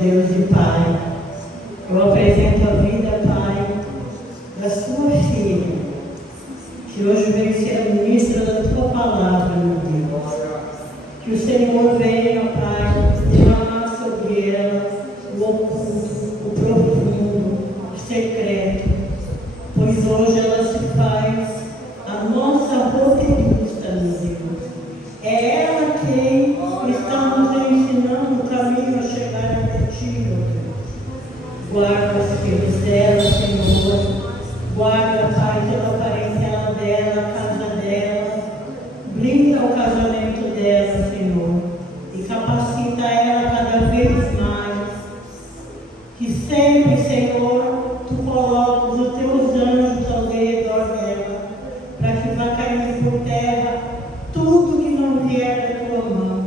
Deus e Pai, eu apresento a vida, Pai, da sua filha, que hoje veio ser a ministra da tua palavra, meu Deus. Que o Senhor venha, Pai, derramar sobre ela o oculto, o profundo, o secreto, pois hoje ela se faz a nossa roteirista, meu Deus. É ela quem está nos ensinando o caminho a chegar até ti, meu Deus. Guarda os filhos dela, Senhor. Guarda, Pai, toda a parentela dela, a casa dela. Blinda o casamento dela, Senhor. E capacita ela cada vez mais. Que sempre, Senhor, tu colocas os teus anjos ao redor dela, para que vá caindo por terra tudo que não vier da tua mão.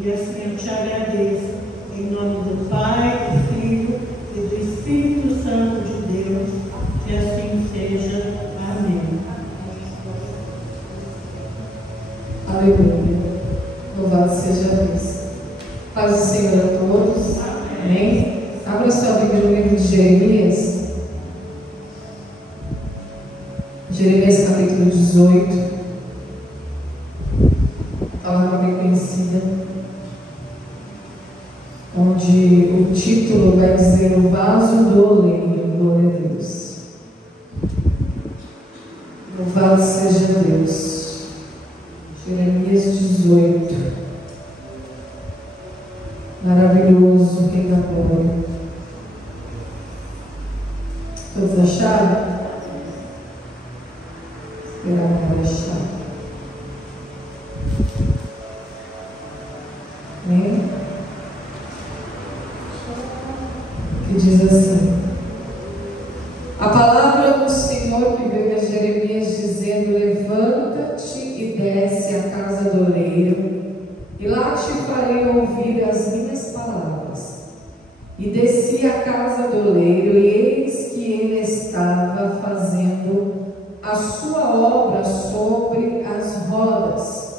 E assim eu te agradeço, em nome do Pai, do Filho e do Espírito Santo de Deus, que assim seja. Amém. Aleluia. Louvado seja Deus. Paz do Senhor a todos. Amém. Abra sua Bíblia no livro de Jeremias. Jeremias capítulo 18. Palavra bem conhecida, onde o título vai dizer o vaso do oleiro. Glória a Deus. Louvado seja Deus. Jeremias 18. Maravilhoso, Rei da glória. Todos acharam? Esperar para achar. Amém? Que diz assim: a palavra do Senhor que veio a Jeremias dizendo: levanta-te e desce à casa do oleiro, e lá te farei ouvir as minhas palavras. E desci à casa do oleiro, e eis que ele estava fazendo a sua obra sobre as rodas.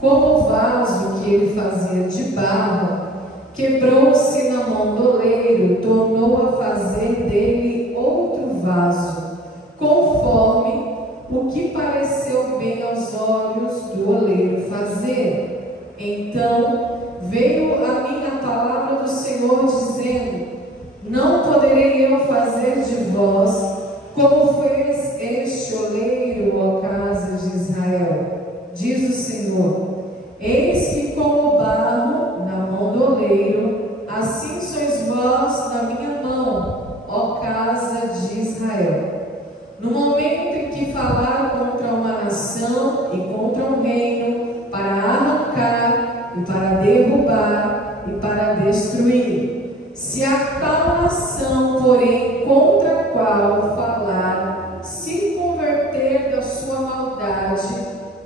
Como o vaso que ele fazia de barro quebrou-se na mão do oleiro, tornou a fazer dele outro vaso, conforme o que pareceu bem aos olhos do oleiro fazer. Então veio a mim a palavra do Senhor, dizendo: não poderei eu fazer de vós como fez este oleiro, ó casa de Israel, diz o Senhor. Eis que como barro na mão do oleiro, assim sois vós na minha mão, ó casa de Israel. No momento em que falar contra uma nação e contra um reino, para arrancar e para derrubar e para destruir, se a tal nação, porém, contra a qual falar, se converter da sua maldade,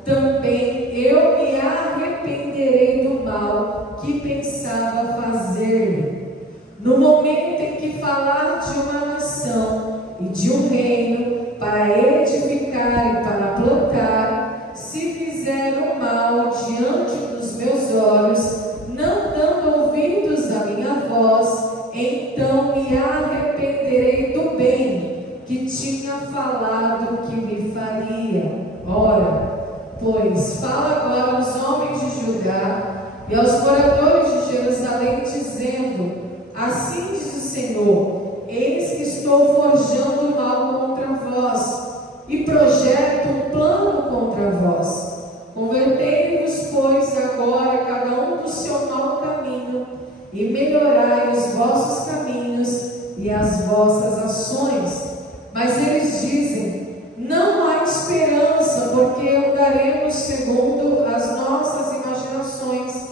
também eu me arrependerei do mal que pensava fazer-lhe. No momento em que falar de uma nação e de um reino, para edificar e para plantar, se fizer o mal diante dos meus olhos, não dando ouvidos à minha voz, então me arrependerei do bem que tinha falado que me faria. Ora, pois fala agora aos homens de Judá e aos moradores de Jerusalém, dizendo: assim diz o Senhor, eis que estou forjando mal contra vós e projeto um plano contra vós. Convertei-vos, pois, agora cada um do seu mau caminho, e melhorai os vossos caminhos e as vossas ações. Mas eles dizem: não há esperança, porque andaremos segundo as nossas imaginações,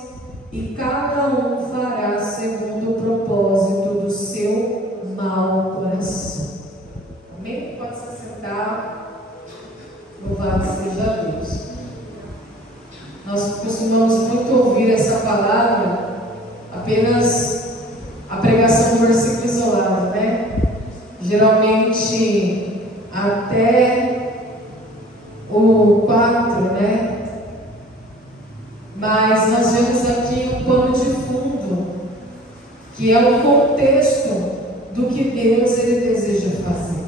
e cada um fará segundo o propósito do seu mau coração. Amém? Pode se sentar. Louvado seja Deus. Nós costumamos muito ouvir essa palavra, apenas a pregação do versículo isolado, né? Geralmente até o 4, né? Mas nós vemos aqui um pano de fundo que é o contexto do que Deus ele deseja fazer.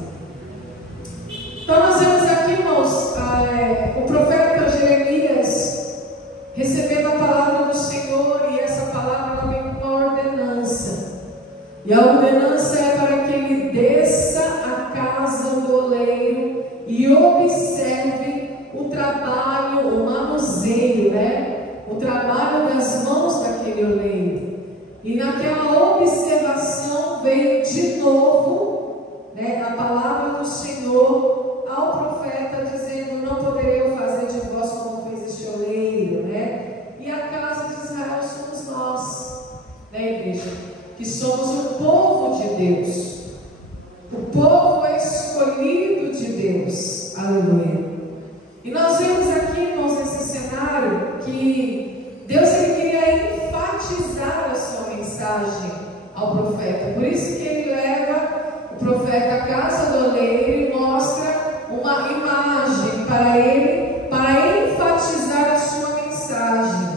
Então nós vemos aqui, irmãos, o profeta Jeremias recebendo a palavra do Senhor, e essa palavra ela vem com uma ordenança. E a ordenança é para que ele desça à casa do oleiro e observe o trabalho, o manuseio, o trabalho das mãos daquele oleiro. E naquela observação veio de novo a palavra do Senhor ao profeta, dizendo: não poderei eu fazer de vós como fez este oleiro, E a casa de Israel somos nós, igreja, que somos o povo de Deus, o povo escolhido de Deus, aleluia. E nós vemos aqui, irmãos, nesse cenário, que Deus ele queria enfatizar a sua mensagem ao profeta. Por isso que ele leva o profeta à casa do oleiro e mostra uma imagem para ele, para enfatizar a sua mensagem,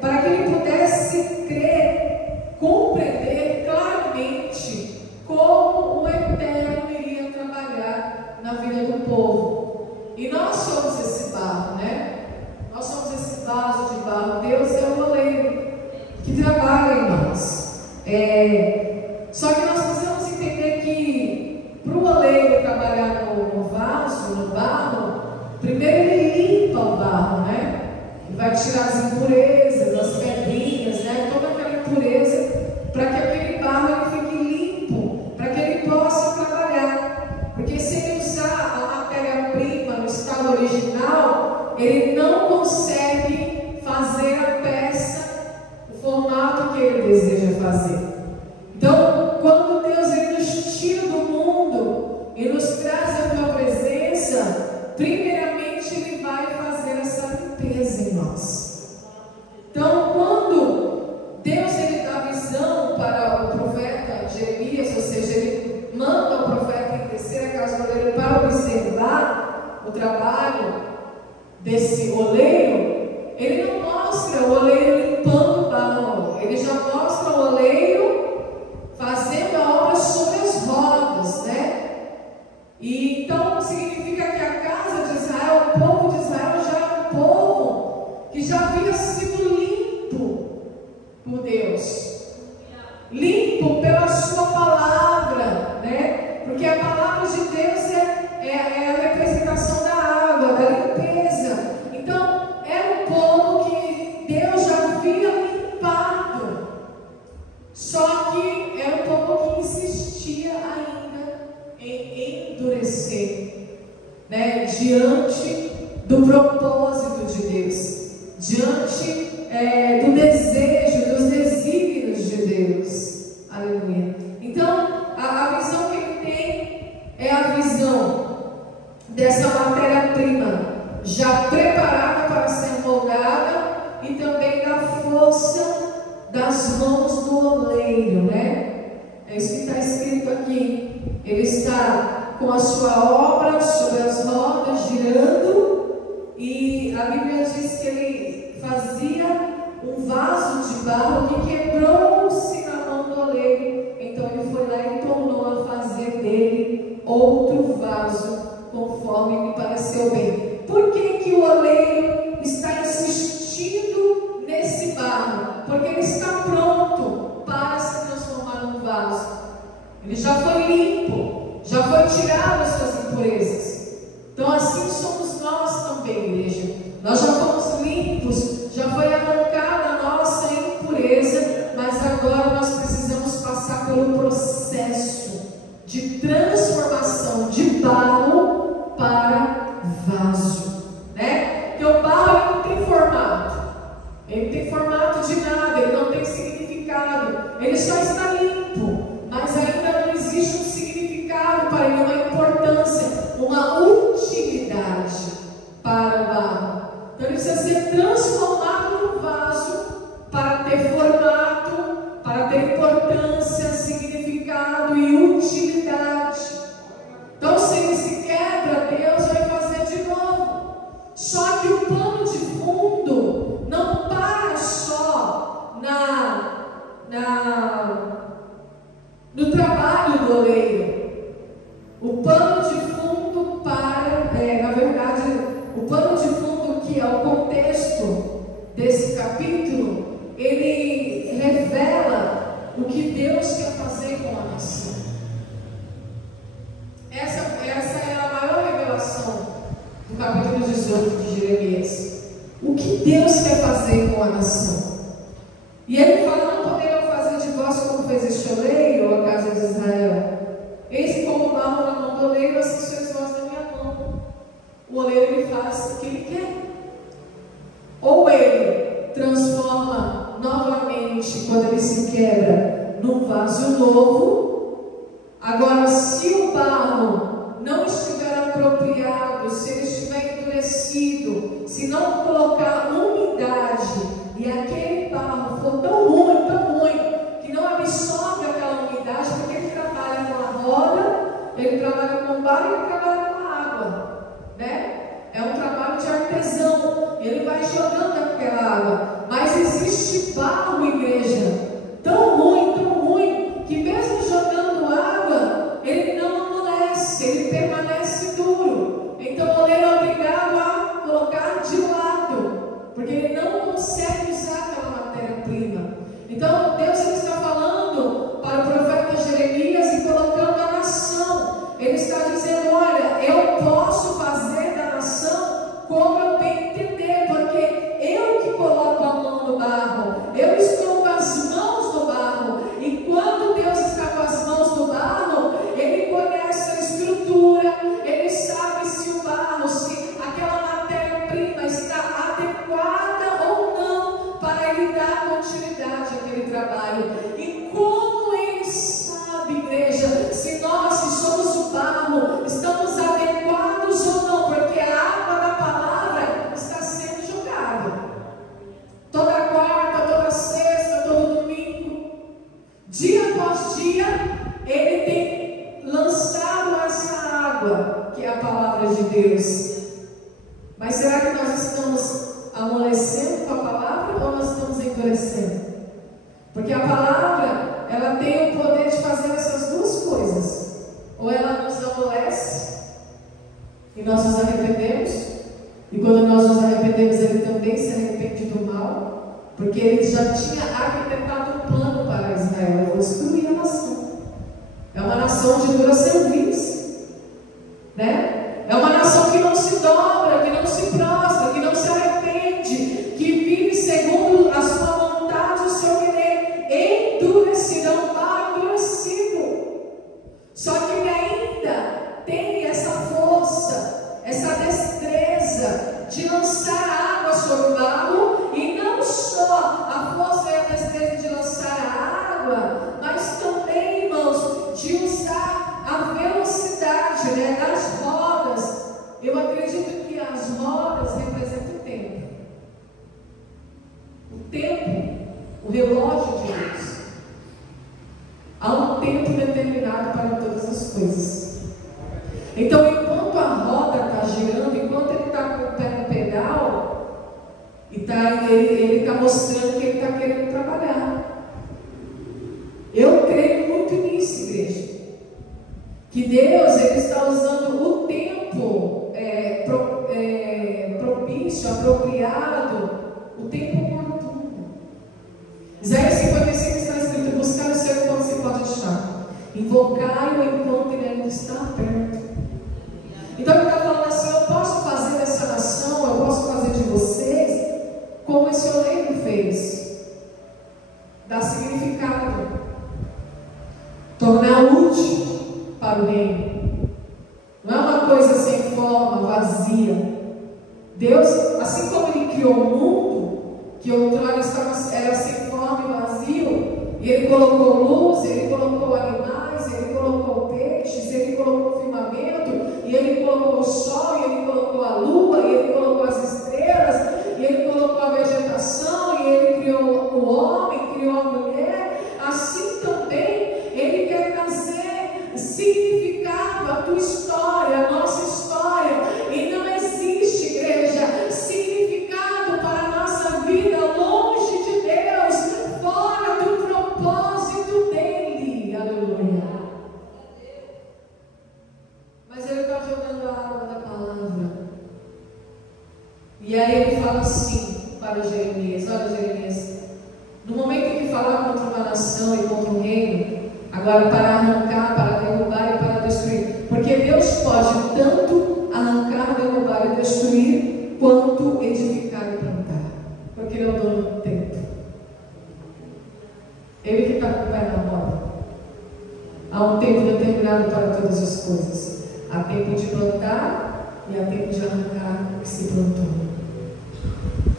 para que ele pudesse crer, compreender claramente como o Eterno iria trabalhar na vida do povo. E nós somos esse barro, Nós somos esse vaso de barro. Deus é o oleiro que trabalha em nós. Só que nós precisamos entender que para o oleiro trabalhar no vaso, no barro, primeiro ele limpa o barro, Ele vai tirar as impurezas, as pedrinhas, toda aquela impureza, para que aquele barro ele fique limpo, para que ele possa trabalhar. Porque se ele usar a matéria-prima no estado original, ele não consegue fazer a peça, o formato que ele deseja fazer. Então, quando Deus ele nos tira do mundo e nos traz a tua presença, primeiramente ele vai fazer essa limpeza em nós. Então, quando Deus ele dá visão para o profeta Jeremias, ou seja, ele manda o profeta descer a casa do oleiro para observar o trabalho desse oleiro, ele não mostra o oleiro limpando o barro, ele já mostra o oleiro fazendo a obra sobre as rodas, E então significa que a casa de Israel, o povo de Israel já é um povo que já havia sido limpo por Deus, limpo pela sua palavra, Porque a palavra de Deus é a representação da água, da limpeza. Então, era um povo que Deus já havia limpado, só que era um povo que insistia ainda em endurecer, diante do propósito de Deus, diante do desejo, dos desígnios de Deus, aleluia. Então, a visão que ele tem é a visão dessa matéria-prima já preparada para ser moldada e também da força das mãos do oleiro, É isso que está escrito aqui. Ele está com a sua obra sobre as rodas girando, e a Bíblia diz que ele fazia um vaso de barro que quebrou-se na mão do oleiro. Então ele foi lá e tornou a fazer dele outro vaso, conforme lhe pareceu bem. Por que o oleiro está insistindo nesse barro? Porque ele está pronto para se transformar num vaso. Ele já foi limpo, já foi tirado as suas impurezas. Então assim somos nós também, igreja. Nós já fomos limpos, já foi arrancada a nossa impureza, mas agora nós precisamos passar pelo processo de transformação de barro para vaso, Porque o barro não tem formato, ele tem formato de nada, ele não tem significado, ele só está limpo, mas ainda não existe um significado para ele, uma importância, uma utilidade para o barro. Então ele precisa ser transformado no vaso para ter formato, para ter importância, significado e utilidade. Então, se ele se no trabalho do oleiro. O pano de fundo na verdade, o pano de fundo que é o contexto desse capítulo, ele revela o que Deus quer fazer com a nação. Essa é a maior revelação do capítulo 18 de Jeremias. O que Deus quer fazer com a nação? E ele fala: não poderão fazer de vós como fez este oleiro, a casa de Israel. Eis que como barro na mão do oleiro, assim sois vós na minha mão. O oleiro, ele faz o que ele quer. Ou ele transforma novamente, quando ele se quebra, num vaso novo. Agora, se o barro não estiver apropriado, se ele estiver endurecido, se não colocar umidade, e aquele barro for tão ruim, que não absorve aquela umidade, porque ele trabalha com a roda, ele trabalha com o barro e ele trabalha com a água, né? É um trabalho de artesão, ele vai jogando aquela água. Mas existe barro, igreja, tão ruim, que mesmo jogando água, ele não amolece, ele permanece duro. Então o oleiro é obrigado a colocar de lado, porque ele não consegue usar aquela matéria-prima. Então Deus está falando para o profeta Jeremias e colocando a nação. Ele está dizendo: olha, eu posso fazer da nação como eu bem entender, porque eu que coloco a mão no barro, eu estou com as mãos no barro. E quando Deus está com as mãos no barro, Ele conhece a estrutura, Ele sabe se o barro, se aquela matéria-prima está adequada ou não para Ele dar continuidade àquele trabalho. E como Ele sabe, igreja, se nós que somos o barro estamos adequados ou não, porque a água da palavra está sendo jogada toda quarta, toda sexta, todo domingo, dia após dia. Ele tem lançado essa água que é a palavra de Deus. Mas será que nós estamos amolecendo com a palavra ou nós estamos endurecendo? Porque a palavra, ela tem o poder de fazer essas duas coisas. Ou ela nos amolece e nós nos arrependemos, e quando nós nos arrependemos, Ele também se arrepende do mal, porque Ele já tinha arquitetado um plano para Israel: eu vou destruir a nação. É uma nação de dura cerviz, né? É uma nação que não se dobra, que não se prostra, que não se arrepende, que vive segundo a sua vontade, o seu querer, endurecido, é um barro endurecido. Só que ele ainda tem essa força, essa destreza de lançar água sobre o barro, e não só a força e a destreza de lançar a água, mas também, irmãos, de usar a velocidade, né, das rodas. Eu acredito que as rodas representam o tempo. O tempo, o relógio de Deus. Há um tempo determinado para todas as coisas. Então, enquanto a roda está girando, enquanto ele está com o pé no pedal, ele está mostrando que ele está querendo trabalhar. Eu creio muito nisso, igreja. Que Deus, Ele está usando o tempo propício, apropriado, o tempo oportuno. Isaías 55 está escrito: buscar o Senhor enquanto se pode achar, invocai-o enquanto Ele ainda está perto. Então Ele está falando assim: eu posso fazer dessa nação, eu posso fazer de vocês como esse oleiro fez, dar significado, tornar útil para o reino. Não é uma coisa sem forma, vazia. Deus, assim como Ele criou o mundo, que outrora era sem forma e vazio, e Ele colocou luz, Ele colocou animais, Ele colocou peixes, Ele colocou firmamento, e Ele colocou o sol, e Ele colocou a lua, e Ele colocou as estrelas, e Ele colocou a vegetação, e Ele criou o homem, criou a mulher. Assim também Ele quer trazer significado à tua história, à nossa história. E não existe, igreja, significado para a nossa vida longe de Deus, fora do propósito Agora, para arrancar, para derrubar e para destruir. Porque Deus pode tanto arrancar, derrubar e destruir, quanto edificar e plantar. Porque Ele é o dono do tempo. Ele que está com o pé na roda. Há um tempo determinado para todas as coisas. Há tempo de plantar e há tempo de arrancar o que se plantou.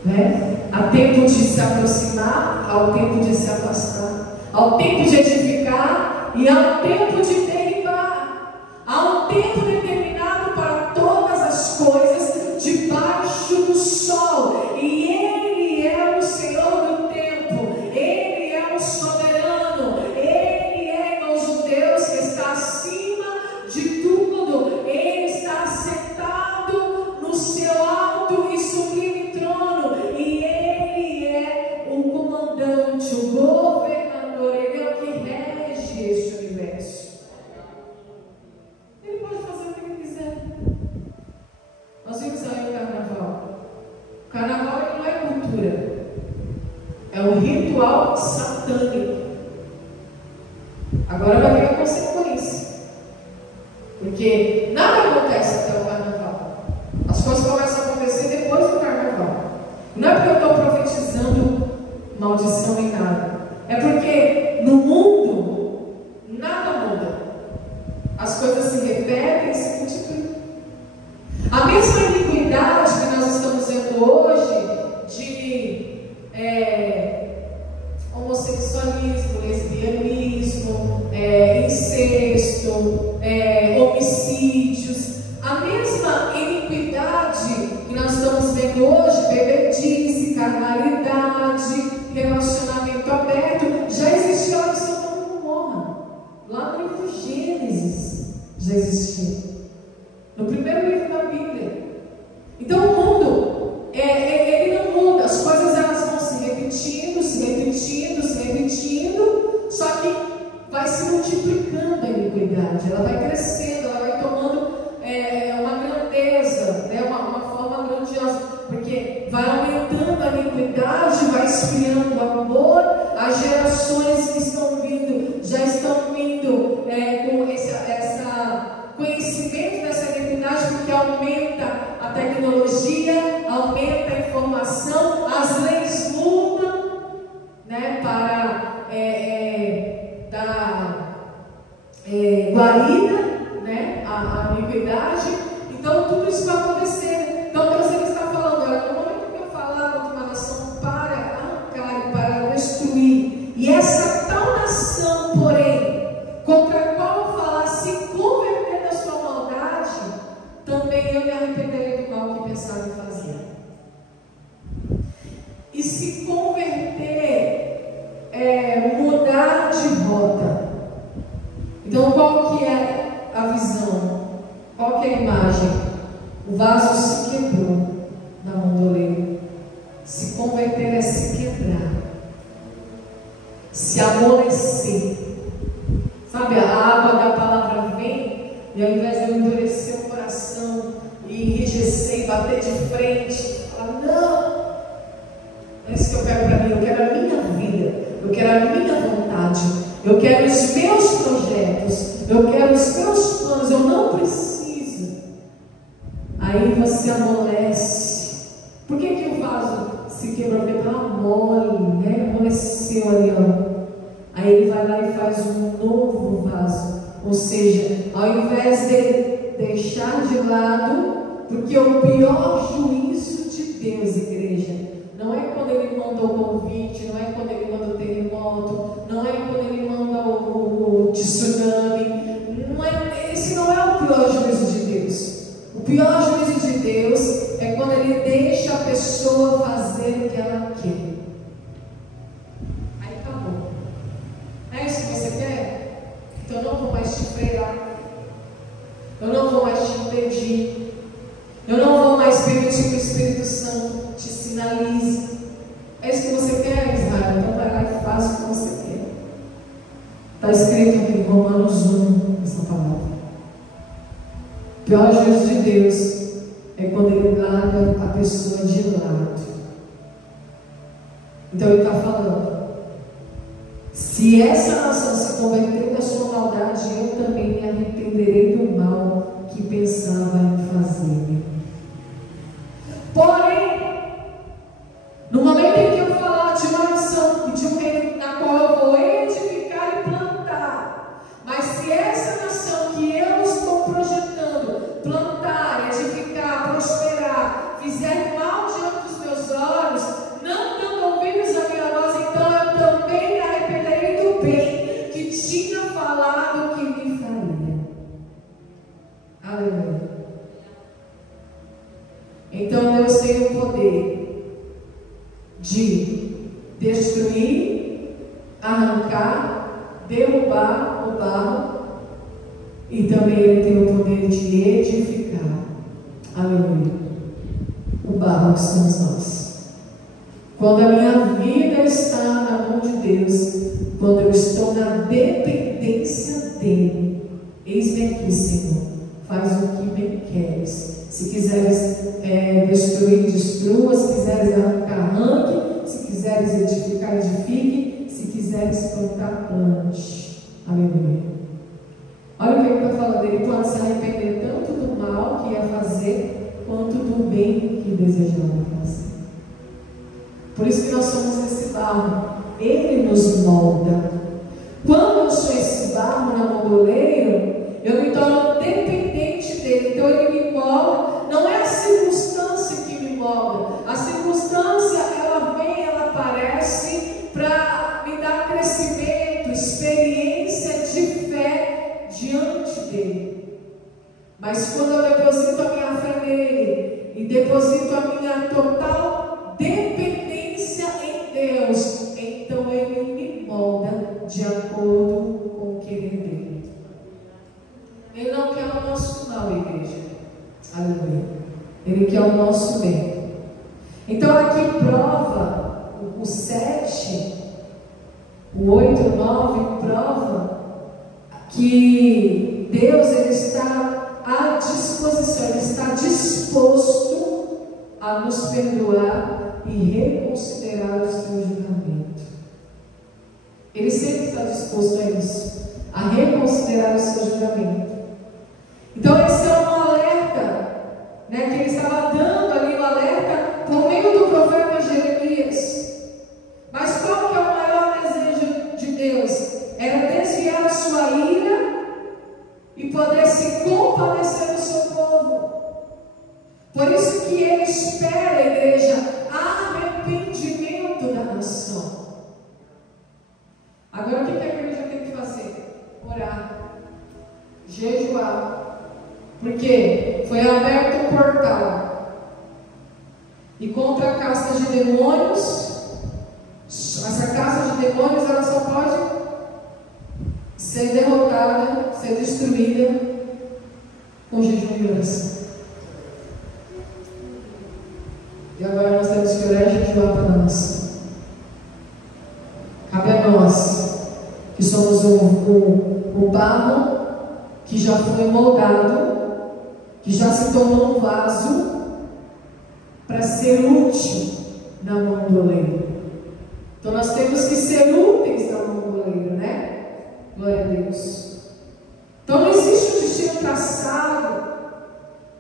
Né? Há tempo de se aproximar, há o tempo de se afastar. Há o tempo de edificar e há o tempo de derribar. Há um tempo determinado para todas as coisas debaixo do sol. E Ele é o Senhor do tempo. Ele é o soberano. Ele é nosso Deus que está acima de tudo. Ele está sentado no seu alto e sublime trono. E Ele é o comandante, o governador. Ele é o que rege este universo. Ele pode fazer o que Ele quiser. Nós vimos aí o carnaval. O carnaval não é cultura. É um ritual satânico. Agora vai vir a consequência. Porque nada acontece até o carnaval. As coisas começam a acontecer depois do carnaval. Não é porque eu estou profetizando maldição em nada. É porque no mundo nada muda. As coisas se repetem e se multiplicam. A mesma iniquidade que nós estamos vendo hoje de homossexualismo, lesbianismo, incesto, homicídios, a mesma iniquidade que nós estamos vendo hoje, bebedice, carnalidade, relacionamento aberto, já existiu lá em Sodoma e Gomorra, lá no livro de Gênesis, já existiu. No primeiro livro da Bíblia. Então o mundo, ele não muda. As coisas elas vão se repetindo, só que vai se multiplicando a iniquidade. Ela vai crescendo, ela vai tomando uma grandeza, né? uma forma grandiosa. Porque vai aumentando a iniquidade, vai esfriando o amor. As gerações que estão vindo, já estão vindo com esse conhecimento dessa iniquidade, porque aumenta a tecnologia, aumenta a informação, as leis mudam, né, para dar guarida, né, a iniquidade. Então tudo isso vai acontecer. Então Deus está falando, olha, no momento que eu falar contra uma nação para arrancar e para destruir, e essa tal nação, porém, contra a qual eu falar se converter da sua maldade, também eu me arrependerei do mal que pensava em fazer. E se converter mudar de rota. Então qual que é a visão? Qual que é a imagem? O vaso se quebrou na mão do oleiro. Se converter é se quebrar, se amolecer. Sabe, a água da palavra vem, e ao invés de eu endurecer o coração e enrijecer e bater de frente, falar, não é isso que eu quero para mim, eu quero a minha vida, eu quero a minha vontade, eu quero os meus projetos, eu quero os meus planos, eu não preciso. Aí você amolece. Por que o vaso se quebrou? Porque estava mole, né? Amoleceu ali, ó. Aí ele vai lá e faz um novo vaso. Ou seja, ao invés de deixar de lado, porque o pior juízo de Deus, igreja, não é quando Ele manda o convite, não é quando Ele manda o terremoto, não é quando Ele manda o tsunami. Esse não é o pior juízo de Deus. O pior juízo de Deus é quando Ele deixa a pessoa fazer o que ela quer. Aí acabou. É isso que você quer? Então eu não vou mais te frear. Eu não vou mais te impedir. Eu não vou mais permitir que o Espírito Santo te sinalize. É isso que você quer, Israel? Então vai lá e faz o que você quer. Está escrito aqui em Romanos 1, essa palavra. O pior juízo de Deus é quando Ele larga a pessoa de lado. Então Ele está falando, se essa nação se converter da sua poder de destruir, arrancar, derrubar o barro, e também Ele tem o poder de edificar. Aleluia. O barro que somos nós. Quando a minha vida está na mão de Deus, quando eu estou na dependência dEle, eis-me aqui, Senhor, faz o que bem queres. Se quiseres destruir, destrua. Se quiseres arrancar, arranque. Se quiseres edificar, edifique. Se quiseres plantar, plante. Aleluia. Olha o que ele está falando. Ele pode se arrepender tanto do mal que ia fazer, quanto do bem que desejava fazer. Por isso que nós somos esse barro. Ele nos molda. Quando eu sou esse barro na mão do oleiro, eu me torno dependente dele. Então ele me molda. Não é a circunstância que me molda. A circunstância, ela vem, ela aparece para me dar crescimento, experiência de fé diante dele. Mas quando eu deposito a minha fé nele e deposito a minha total dependência em Deus, então ele me molda de acordo com o querer dele. Ele não quer o nosso mal, igreja. Aleluia. Ele quer o nosso bem. Então aqui prova o 7, o 8, o 9, prova que Deus, ele está à disposição, ele está disposto a nos perdoar e reconsiderar o seu julgamento. Ele sempre está disposto a isso, a reconsiderar o seu julgamento. Então esse é um alerta, né, que ele estava dando ali, um alerta por meio do profeta Jeremias. Mas qual que é o maior desejo de Deus? Era desviar a sua ira e poder se compadecer do seu povo. Por isso que ele espera, igreja, arrependimento da nação. Agora o que a igreja tem que fazer? Orar, jejuar. Porque foi aberto um portal, e contra a casta de demônios, essa casta de demônios, ela só pode ser derrotada, ser destruída com jejum e oração. E agora nós temos que orar e jejuar para nós. Cabe a nós, que somos o barro que já foi moldado, que já se tornou um vaso para ser útil na mão do oleiro. Então nós temos que ser úteis na mão do oleiro, né? Glória a Deus. Então não existe um destino traçado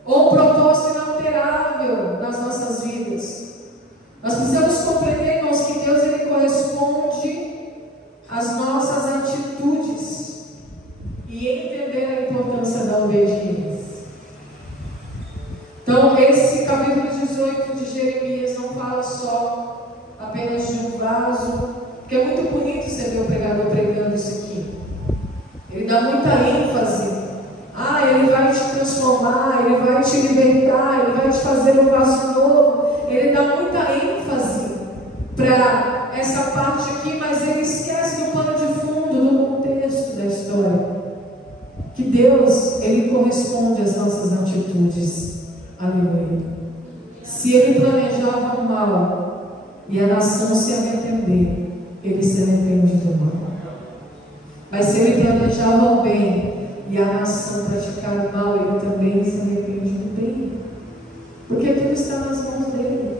ou um propósito inalterável nas nossas vidas. Nós precisamos compreender, irmãos, que Deus, ele corresponde às nossas atitudes e entender a importância da obediência. Então, esse capítulo 18 de Jeremias não fala só apenas de um vaso, porque é muito bonito você ver o pregador pregando isso aqui. Ele dá muita ênfase. Ele vai te transformar, ele vai te libertar, ele vai te fazer um vaso novo. Ele dá muita ênfase para essa parte aqui, mas ele esquece do pano de fundo, do contexto da história. Que Deus, ele corresponde às nossas atitudes. Aleluia. Se ele planejava o mal e a nação se arrepender, ele se arrepende do mal. Mas se ele planejava o bem e a nação praticar o mal, ele também se arrepende do bem. Porque tudo está nas mãos dele.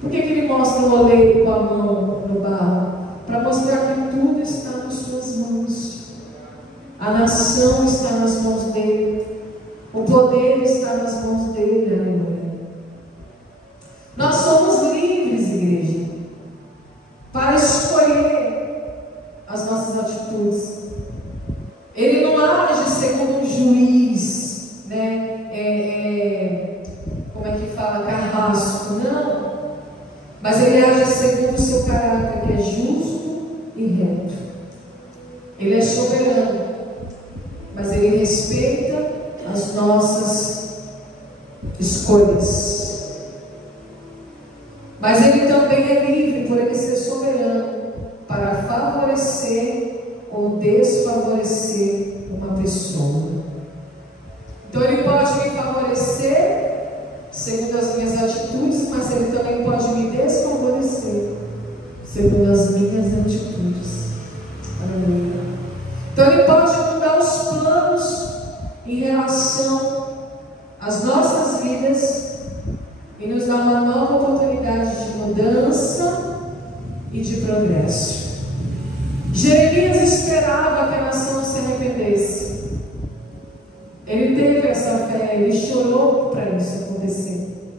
Por que ele mostra o oleiro com a mão no barro? Para mostrar que tudo está nas suas mãos. A nação está nas mãos dele. O poder está nas mãos dele, aleluia. Nós somos livres, igreja, para escolher as nossas atitudes. Ele não age segundo um juiz, né? Como é que fala? Carrasco, não. Mas ele age segundo o seu caráter, que é justo e reto. Ele é soberano, mas ele respeita as nossas escolhas. Mas Ele também é livre por Ele ser soberano para favorecer ou desfavorecer uma pessoa. Então Ele pode me favorecer segundo as minhas atitudes, mas Ele também pode me desfavorecer segundo as minhas atitudes. Aleluia. Então Ele pode mudar os planos em relação às nossas vidas e nos dar uma nova oportunidade de mudança e de progresso. Jeremias esperava que a nação se arrependesse. Ele teve essa fé, ele chorou para isso acontecer.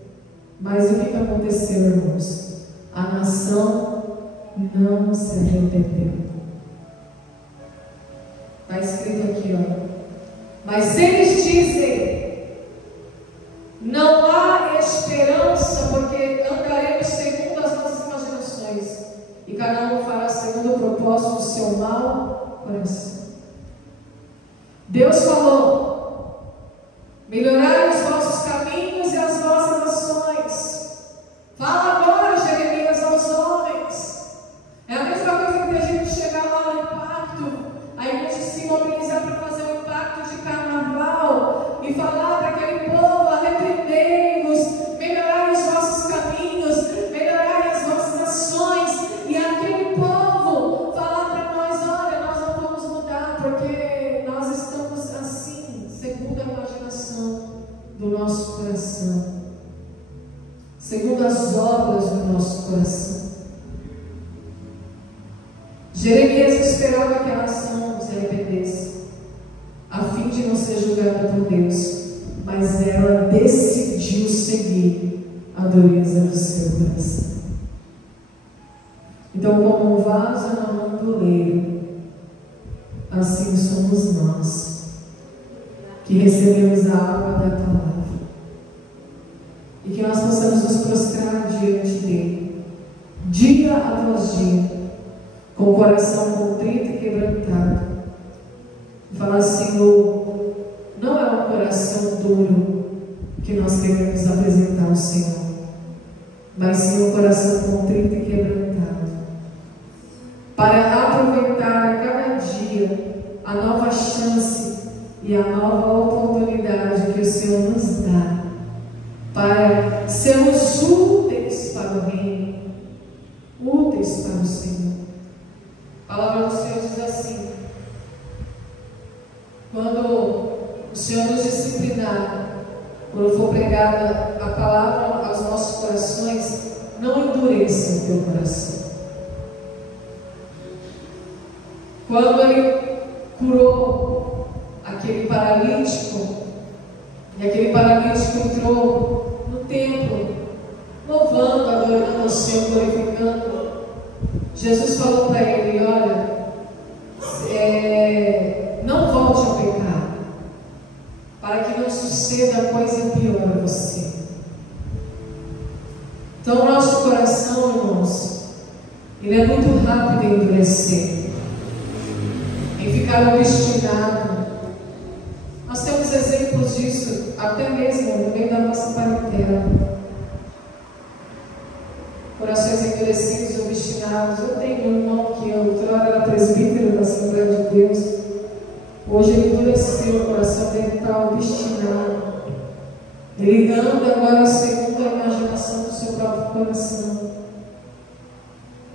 Mas o que aconteceu, irmãos? A nação não se arrependeu. Está escrito aqui, ó. Mas eles dizem: não há esperança, porque andaremos segundo as nossas imaginações, e cada um fará segundo o propósito do seu mau coração. Deus falou: melhorai os vossos caminhos e as vossas ações. Fala agora, Jeremias, aos homens. É a mesma coisa que a gente chegar lá no impacto, aí a gente se mobilizar para fazer um impacto de carnaval e falar para aquele povo: arrependei-vos, melhorai os vossos caminhos, melhorai as vossas ações, e aquele povo falar para nós: olha, nós não vamos mudar porque nós estamos assim, segundo a imaginação do nosso coração, segundo as obras do nosso coração. Jeremias esperava que a nação se arrependesse, a fim de não ser julgada por Deus, mas ela decidiu seguir a dureza do seu coração. Então, como um vaso na mão do oleiro, assim somos nós, que recebemos a água da palavra, e que nós possamos nos prostrar diante dele, dia após dia, com o coração contrito e quebrantado, e falar: Senhor, não é um coração duro que nós queremos apresentar ao Senhor, mas sim um coração contrito e quebrantado, para aproveitar a cada dia a nova chance e a nova oportunidade que o Senhor nos dá, para sermos úteis para o reino, úteis para o Senhor. A palavra do Senhor diz assim: quando o Senhor nos disciplinar, quando for pregada a palavra aos nossos corações, não endureça o teu coração. Quando Ele curou aquele paralítico, e aquele paralítico entrou no templo, louvando, adorando ao Senhor, glorificando, Jesus falou para ele: olha, não volte ao pecado, para que não suceda coisa pior a você. Então, o nosso coração, irmãos, ele é muito rápido em endurecer, em ficar obstinado. Nós temos exemplos disso até mesmo no meio da nossa parentela. Corações endurecidos e obstinados. Eu tenho um irmão que outrora era presbítero da Assembleia de Deus. Hoje ele endureceu, o coração dele está obstinado. Ele anda agora segundo a imaginação do seu próprio coração.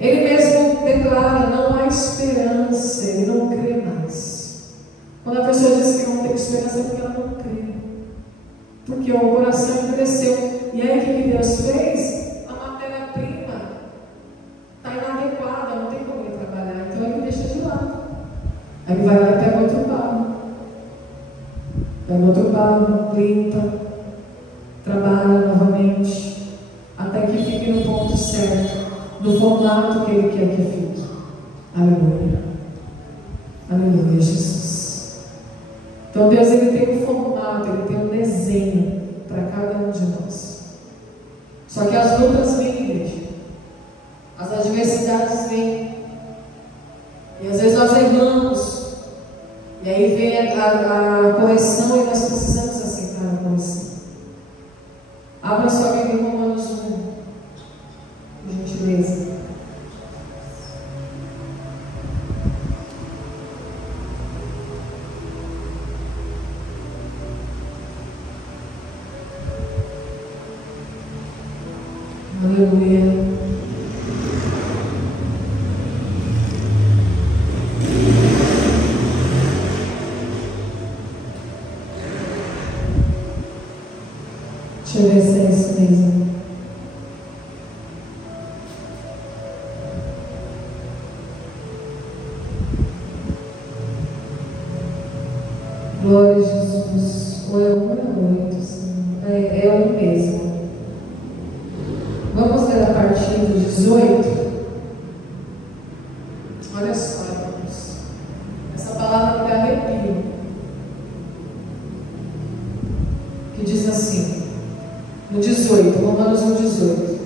Ele mesmo declara: não há esperança, ele não crê mais. Quando a pessoa diz que não tem esperança, é porque ela não crê, porque o coração endureceu. E aí o que Deus fez? Inadequada, não tem como ele trabalhar, então ele deixa de lado. Aí vai lá e pega outro barro, limpa, trabalha novamente, até que fique no ponto certo, no formato que ele quer que fique. Aleluia. Aleluia, Jesus. Então Deus, ele tem um formato, ele tem um desenho para cada um de nós. Só que as lutas vêm, igreja. As adversidades vêm, e às vezes nós erramos, e aí vem a correção, e nós precisamos aceitar a correção. Abra sua Bíblia em Romanos 1. Aleluia. Deixa eu ver se é isso mesmo. Glória a Jesus. Ou é 1 ou 8? É 1 mesmo. Vamos ler a partir do 18. Olha só, irmãos. Essa palavra me dá arrepio. Que diz assim, no 18, Romanos 1,18.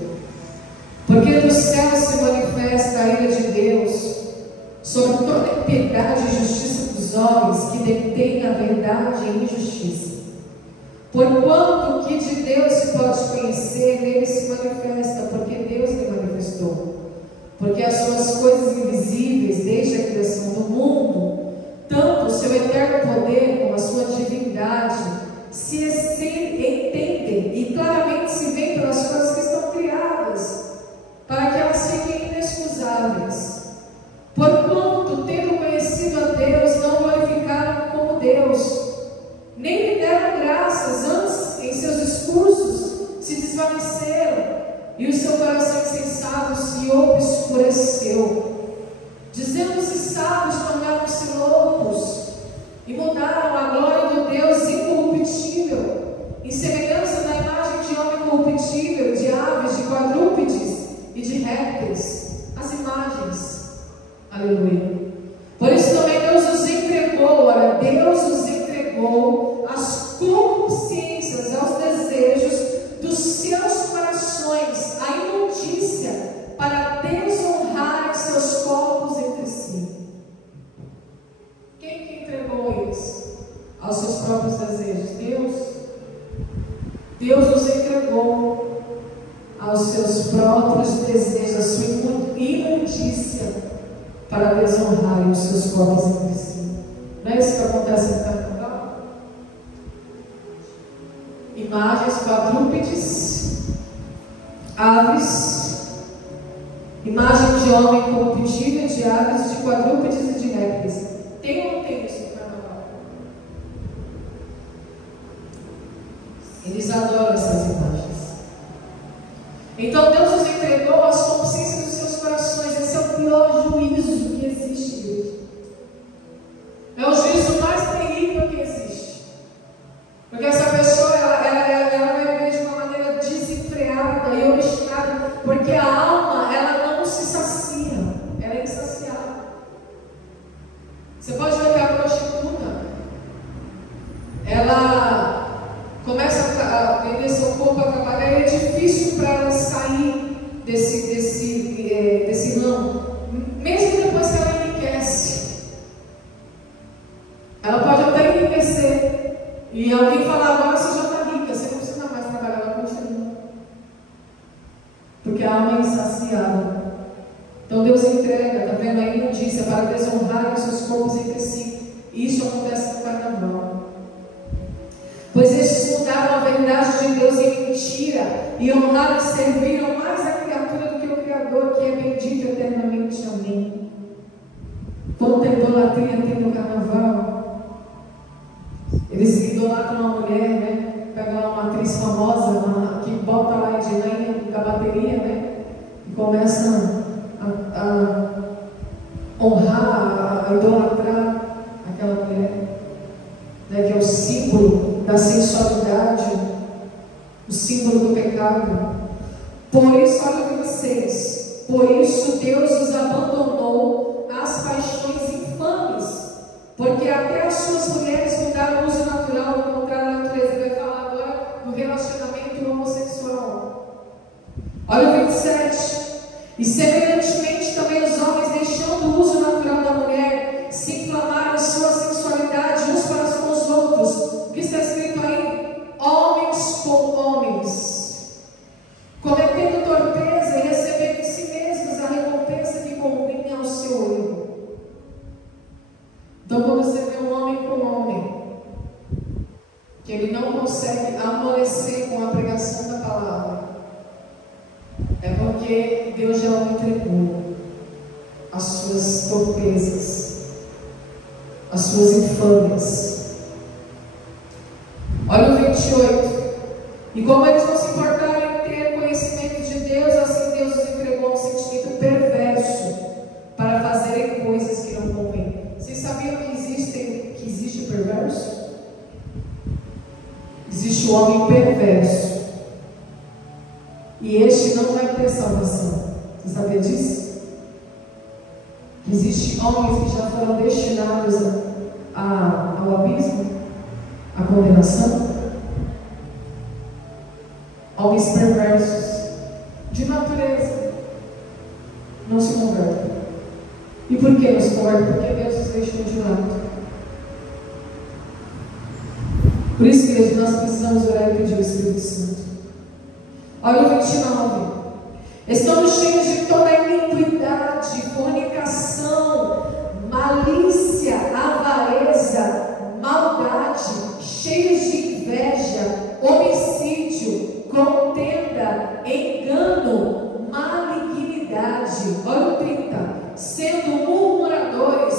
Porque do céu se manifesta a ira de Deus sobre toda impiedade e justiça dos homens que detêm a verdade e injustiça. Porquanto o que de Deus se pode conhecer, nele se manifesta, porque Deus lhe manifestou. Porque as suas coisas invisíveis, desde a criação do mundo, tanto o seu eterno poder como a sua divindade, se entendem e claramente se veem pelas coisas que estão criadas, para que elas fiquem inexcusáveis. Porquanto, tendo conhecido a Deus, não glorificaram como Deus, nem lhe deram graças, antes em seus discursos se desvaneceram, e o seu coração insensato se obscureceu. Dizendo-se sábios, tornaram-se loucos, e mudaram a glória do Deus incorruptível, em semelhança da imagem de homem corruptível, de aves, de quadrúpedes e de répteis, as imagens. Aleluia. Por isso também Deus os entregou, olha, Deus os entregou às concupiscências, aos desejos dos seus corações, à imundícia, para desonrarem seus corpos entre si. Quem que entregou eles aos seus próprios desejos? Deus. Deus os entregou aos seus próprios desejos, à sua imundícia, para desonrarem os seus corpos entre si. Não é isso que acontece no carnaval? Imagens, quadrúpedes, aves, imagem de homem corruptível, de aves, de quadrúpedes e de répteis. Tem ou não tem isso no carnaval? Eles adoram essas imagens. Então Deus os entregou às consciências dos seus corações. Esse é o pior juízo que existe. É o juízo mais terrível que existe. Porque essa pessoa, ela vai viver de uma maneira desenfreada e obstinada, porque a alma, ela não se sacia, ela é insaciável. Você pode ver que a prostituta, ela começa a vender seu corpo a trabalhar, e é difícil para ela sair desse ramo, mesmo depois que ela enriquece. Ela pode até enriquecer e alguém falar: agora você já está rica, você não precisa mais trabalhar, ela continua, porque a alma é insaciável. Então Deus entrega, está vendo, a imundícia para desonrar os seus corpos entre si. E isso acontece no carnaval. Pois estes mudaram a verdade de Deus em mentira, e honraram e serviram mais a criatura do que o Criador, que é bendito eternamente. Amém. Quanta idolatria tem no carnaval. Eles idolatram uma mulher, né? Pega lá uma atriz famosa, que bota lá a Edilene da bateria, né? E começa a honrar, a idolatrar aquela mulher, né? Que é o símbolo da sensualidade, o símbolo do pecado. Por isso, olha o 26, por isso Deus os abandonou às paixões infames, porque até as suas mulheres mudaram o uso natural, ao contrário da natureza. Ele vai falar agora do relacionamento homossexual. Olha o 27, e semelhantemente também os homens, deixando o uso natural da mulher, se inflamaram em sua sensualidade uns para com os outros. O que está escrito aí? Homens com homens, cometendo torpeza e recebendo em si mesmos a recompensa que convinha ao seu erro. Então, quando você vê um homem com homem, que ele não consegue amolecer com a pregação da palavra, porque Deus já o entregou as suas torpezas, as suas infâmias. Olha o 28. E como eles não se importaram em ter conhecimento de Deus, assim Deus os entregou a um sentimento perverso para fazerem coisas que não convêm. Vocês sabiam que existe o perverso? Existe o homem perverso. E este não vai ter salvação. Você sabia disso? Existem homens que já foram destinados ao abismo, à condenação. Homens perversos, de natureza, não se convertem. E por que não se convertem? Porque Deus os deixou de lado. Por isso, igreja, nós precisamos orar e pedir o Espírito Santo. Olha o 29. Estamos cheios de toda iniquidade, fornicação, malícia, avareza, maldade, cheios de inveja, homicídio, contenda, engano, malignidade. Olha o 30. Sendo murmuradores,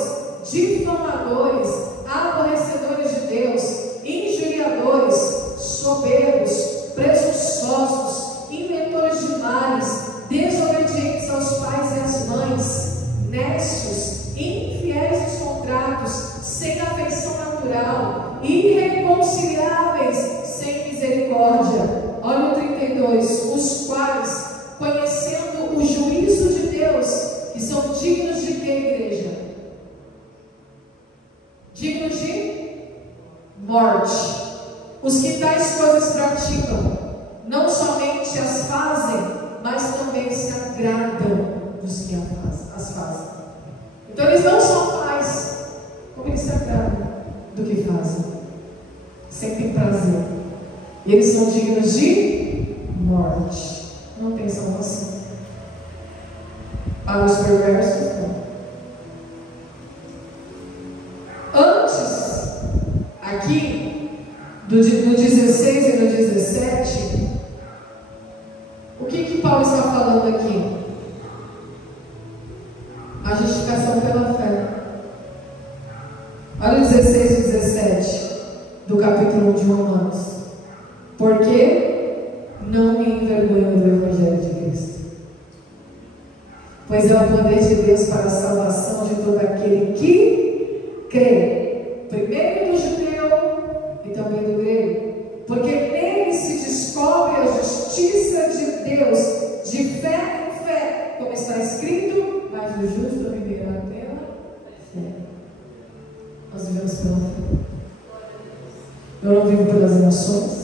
difamadores, aborrecedores de Deus, injuriadores, soberbos, presunçosos, inventores de males, desobedientes aos pais e às mães, necios, infiéis aos contratos, sem afeição natural, irreconciliáveis, sem misericórdia. Olha o 32. Os quais, conhecendo o juízo de Deus, que são dignos de que, igreja? Dignos de morte. Os que tais coisas praticam, não somente as fazem, mas também se agradam dos que as fazem. Então eles não só fazem, como eles se agradam do que fazem. Sentem prazer. E eles são dignos de morte. Não tem salvação. Para os perversos, não. Antes, aqui, no 16 e no 17, o que Paulo está falando aqui? A justificação pela fé. Olha o 16 e 17 do capítulo 1 de Romanos. Porque não me envergonho do Evangelho de Cristo, pois é o poder de Deus para a salvação de todo aquele que crê, primeiro do judeu e também do grego, porque nele se descobre a justiça de Deus, de fé em fé, como está escrito, mas o justo viverá pela fé. Nós vivemos pela fé. Eu não vivo pelas emoções,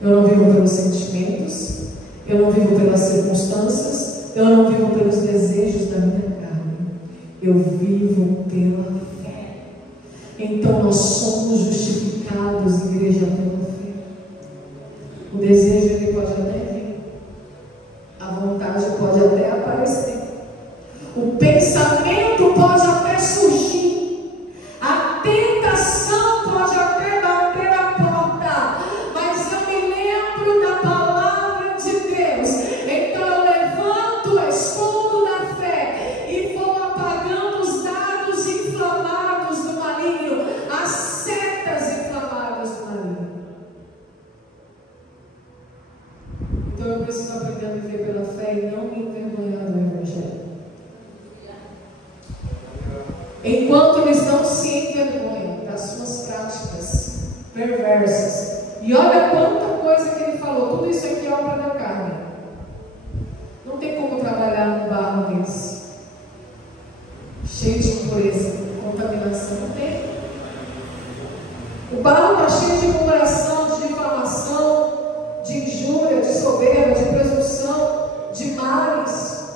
eu não vivo pelos sentimentos, eu não vivo pelas circunstâncias, eu não vivo pelos desejos da minha carne, eu vivo pela fé. Então nós somos justificados, igreja, pela fé. O desejo ele pode até vir, a vontade pode até aparecer, o pensamento pode até surgir, a tentação pode até bater a porta, mas eu me lembro da palavra de Deus. Então eu levanto o escudo da fé e vou apagando os dardos inflamados do maligno, as setas inflamadas do maligno. Então eu preciso aprender a viver pela fé e não me envergonhar do Evangelho. Enquanto eles não se envergonham das suas práticas perversas. E olha quanta coisa que ele falou. Tudo isso aqui é obra da carne. Não tem como trabalhar no barro deles, cheio de impureza, contaminação. Não tem. O barro está cheio de murmuração, de difamação, de injúria, de soberba, de presunção, de males,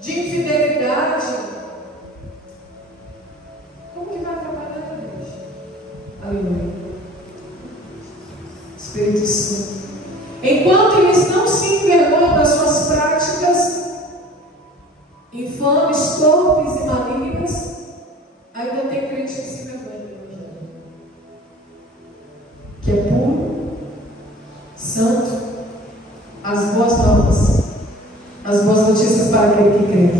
de infidelidade. Como que vai trabalhar na igreja? Aleluia. Espírito Santo. Enquanto eles não se envergonham das suas práticas infames, torpes e malignas, ainda tem crente que se envergonha do Evangelho, que é puro, santo, as boas novas. benefícios para aquele que crê.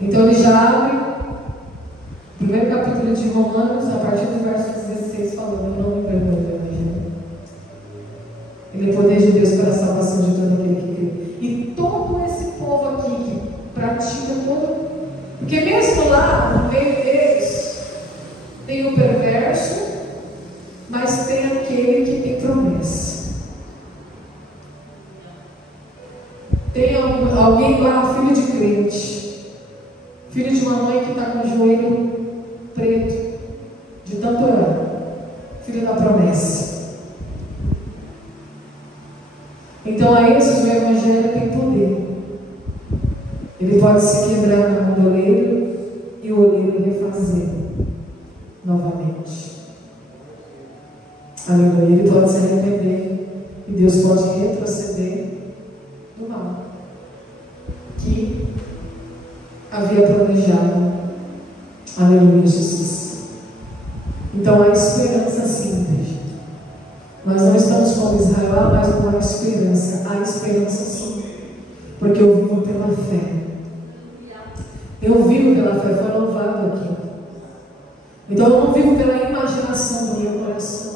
Então ele já abre o primeiro capítulo de Romanos, a partir do verso 16, falando: eu não me perdoe do Evangelho. Ele é poder de Deus para a salvação de todo aquele que crê. E todo esse povo aqui que pratica todo. Porque mesmo lá, no meio deles, tem o perverso, mas tem aquele que tem promessa. Tem alguém lá, filho de crente, filho de uma mãe que está com o joelho preto, de tanto orar, filho da promessa. Então a esses o Evangelho tem poder. Ele pode se quebrar na mão do oleiro e o oleiro refazer novamente. Aleluia. Ele pode se arrepender e Deus pode retroceder do mal que havia planejado. Aleluia, Jesus. Então há esperança sim, igreja. Nós não estamos como Israel, mas não há esperança. Há esperança sim, porque eu vivo pela fé. Eu vivo pela fé, foi louvado aqui. Então eu não vivo pela imaginação do meu coração.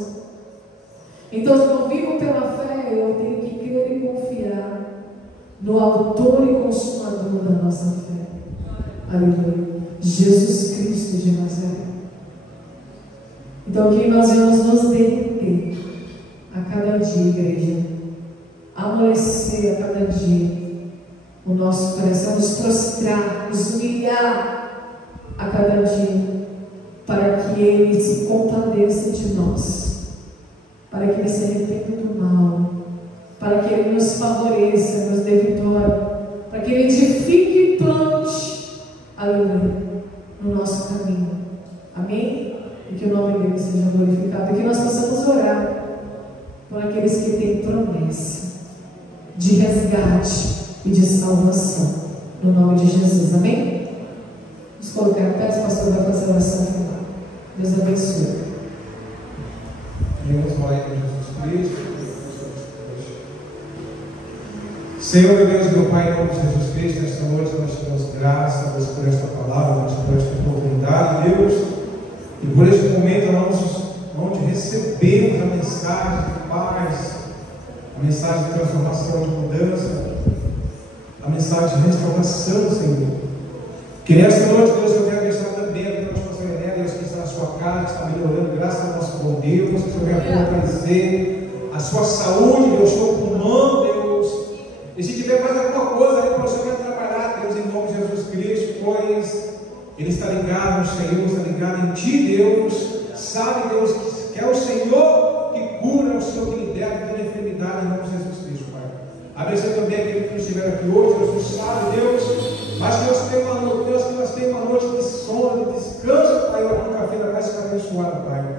Então se eu vivo pela fé, eu tenho que crer e confiar no autor e consumador da nossa fé. Aleluia. Jesus Cristo de Nazaré. Então que nós vamos nos derreter a cada dia, igreja. Amolecer a cada dia o nosso coração, nos prostrar, nos humilhar a cada dia, para que Ele se compadeça de nós, para que Ele se arrependa do mal, para que Ele nos favoreça, nos dê vitória, para que Ele edifique e plante, aleluia, no nosso caminho. Amém? E que o nome dele seja glorificado, e que nós possamos orar por aqueles que têm promessa de resgate e de salvação, no nome de Jesus. Amém? Vamos colocar em pé, o pastor vai fazer a oração final. Deus abençoe. Vamos orar em Jesus Cristo. Senhor, meu Deus, meu Pai, em nome de Jesus Cristo, nesta noite nós te damos graça, Deus, por esta palavra, nós te damos esta oportunidade, Deus, e por este momento onde recebemos a mensagem de paz, a mensagem de transformação, de mudança, a mensagem de restauração, Senhor. Que nesta noite, Deus, eu quero abençoar também a vida do pastor René, Deus, que está na sua casa, que está melhorando, graças ao nosso bom Deus, que o Senhor venha fortalecer a sua saúde, Deus, seu pulmão, Deus. E se tiver mais alguma coisa ali para o Senhor vai trabalhar, Deus, em nome de Jesus Cristo, pois Ele está ligado no Senhor, está ligado em Ti, Deus. Sabe, Deus, que é o Senhor que cura, é o Senhor que liberta toda enfermidade, em nome de Jesus Cristo, Pai. Abençoe também aquele que estiver aqui hoje, Deus, tu sabe, Deus, mas que nós tenhamos uma noite, Deus, que nós tenhamos uma noite de sono, de descanso, Pai, uma quinta-feira mais abençoada, Pai.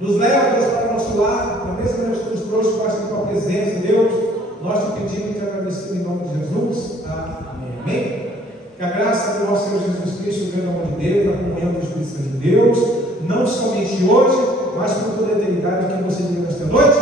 Nos leva, Deus, para o nosso lado, na mesma noite que nos trouxe, Pai, com a tua presença, Deus. Nós te pedimos e te agradecemos em nome de Jesus. Amém. Que a graça do nosso Senhor Jesus Cristo, o grande amor de Deus, a comunhão dos Espíritos de Deus, não somente hoje, mas por toda a eternidade, que você vive nesta noite.